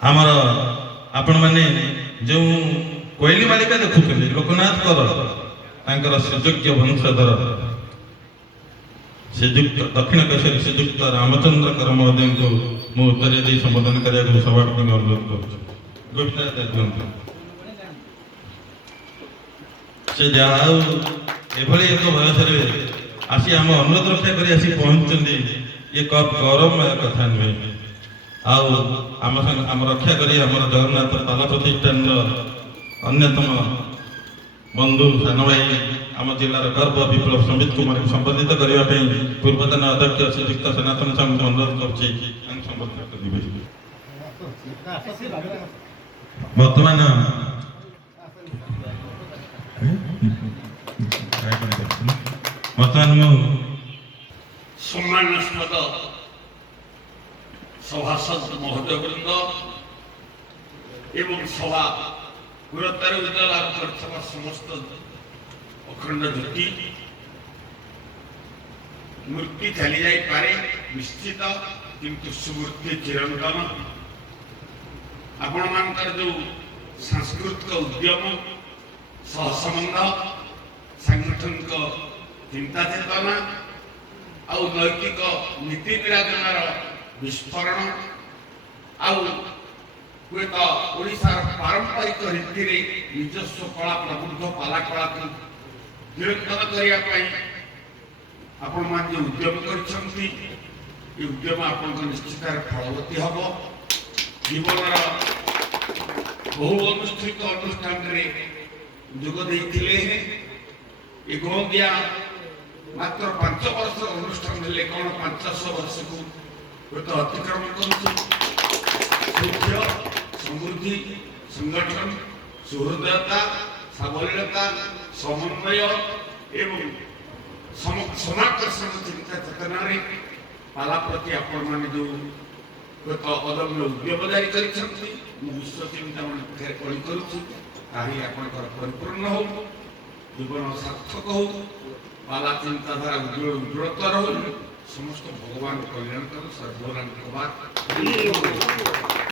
आमर आपण मैंने जो कोईली मालिका देखुं लोकनाथ कर सुयोग्य वंशधर श्रीजुक्त दक्षिण केशरी श्रीजुक्त रामचंद्र कर महोदय को मु उत्तर दे संबोधन करने सभापति अनुरोध कर से जहाँ एभली एक बयस आसी आम अनुरोध रक्षा कर आसी पहुँचते ये गौरवमय कथा नुहे आम रक्षा करी आम जगन्नाथ पाला प्रतिष्ठान अन्यतम बंधु सान भाई आम जिलार गर्व विप्लव समित कुमार को संबोधित करने पूर्वतन अध्यक्ष श्रीजुक्त सनातन साहू को अनुरोध कर बर्तमान सम्मानस्पद सभासद महोदय वृंद एवं सभा गुरुत्वर विद्यालय कर समस्त अखंड ज्योति मूर्ति चली जाई पारे निश्चित किंतु सुमूर्ति चिरंतन आपण मानकर जो सांस्कृतिक उद्यम सहसंबंध सांगठनिक चिंता चेतना आउ नैतिक नीति विराजनार विस्फोरण आउ हुए तो ओडिशार पारंपरिक रीति रे निजस्व कला प्रबुद्ध पाला कला को निरंतर करने आपण मान जो उद्यम करछंती ये उद्यम आपण को निश्चित फलवती हम जीवन बहु अनुष्ठित अनुष्ठान रे जोग देइथिले ये गोदिया मात्र 5 वर्ष अनुष्ठान हेले कौन 500 वर्ष को तो अतिक्रम कर समृद्धि संगठन सुहृदयता साबल्यता समन्वय एवं समाकर्षण चिंता चेतना पाला प्रति आपण मान जो अदम्य उद्यम जारी कर विश्व चिंता परिपूर्ण हो जीवन सार्थक हो पाला चिंताधारा उज्ज्वलतर हो समस्त भगवान कल्याण कर सर्वनाम